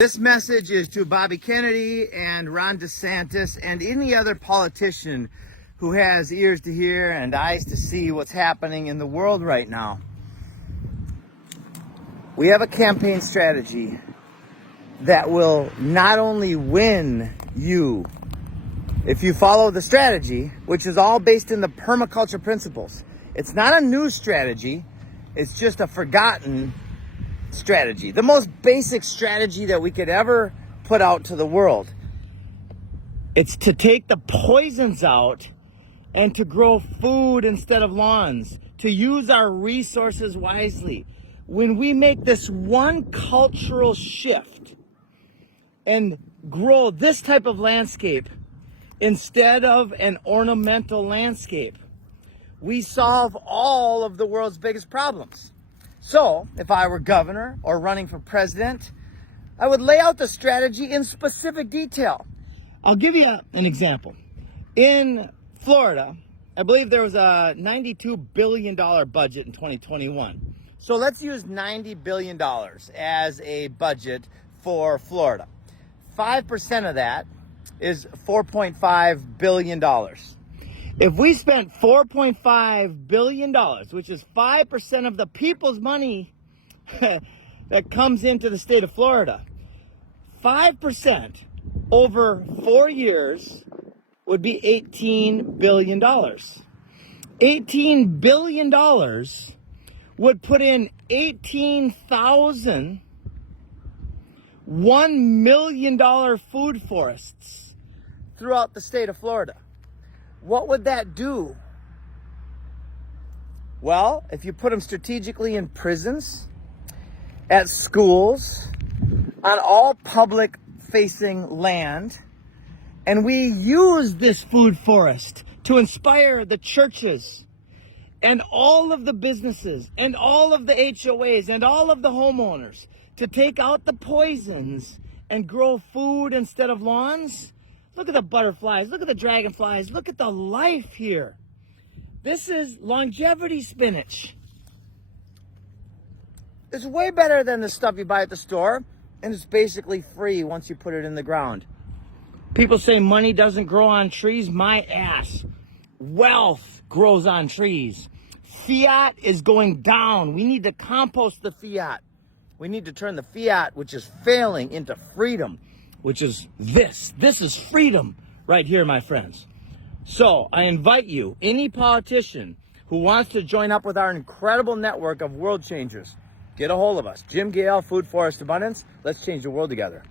This message is to Bobby Kennedy and Ron DeSantis and any other politician who has ears to hear and eyes to see what's happening in the world right now. We have a campaign strategy that will not only win you if you follow the strategy, which is all based in the permaculture principles. It's not a new strategy. It's just a forgotten strategy. The most basic strategy that we could ever put out to the world. It's to take the poisons out and to grow food instead of lawns, to use our resources wisely. When we make this one cultural shift and grow this type of landscape instead of an ornamental landscape, we solve all of the world's biggest problems. So, if I were governor or running for president, I would lay out the strategy in specific detail. I'll give you an example. In Florida, I believe there was a $92 billion budget in 2021. So let's use $90 billion as a budget for Florida. 5% of that is $4.5 billion. If we spent $4.5 billion, which is 5% of the people's money that comes into the state of Florida, 5% over 4 years would be $18 billion. $18 billion would put in 18,000 $1 million food forests throughout the state of Florida. What would that do? Well, if you put them strategically in prisons, at schools, on all public facing land, and we use this food forest to inspire the churches and all of the businesses and all of the HOAs and all of the homeowners to take out the poisons and grow food instead of lawns. Look at the butterflies, look at the dragonflies, look at the life here. This is longevity spinach. It's way better than the stuff you buy at the store, and it's basically free once you put it in the ground. People say money doesn't grow on trees. My ass. Wealth grows on trees. Fiat is going down. We need to compost the fiat. We need to turn the fiat, which is failing, into freedom, which is this. This is freedom right here, my friends. So I invite you, any politician who wants to join up with our incredible network of world changers, get a hold of us. Jim Gale, Food Forest Abundance. Let's change the world together.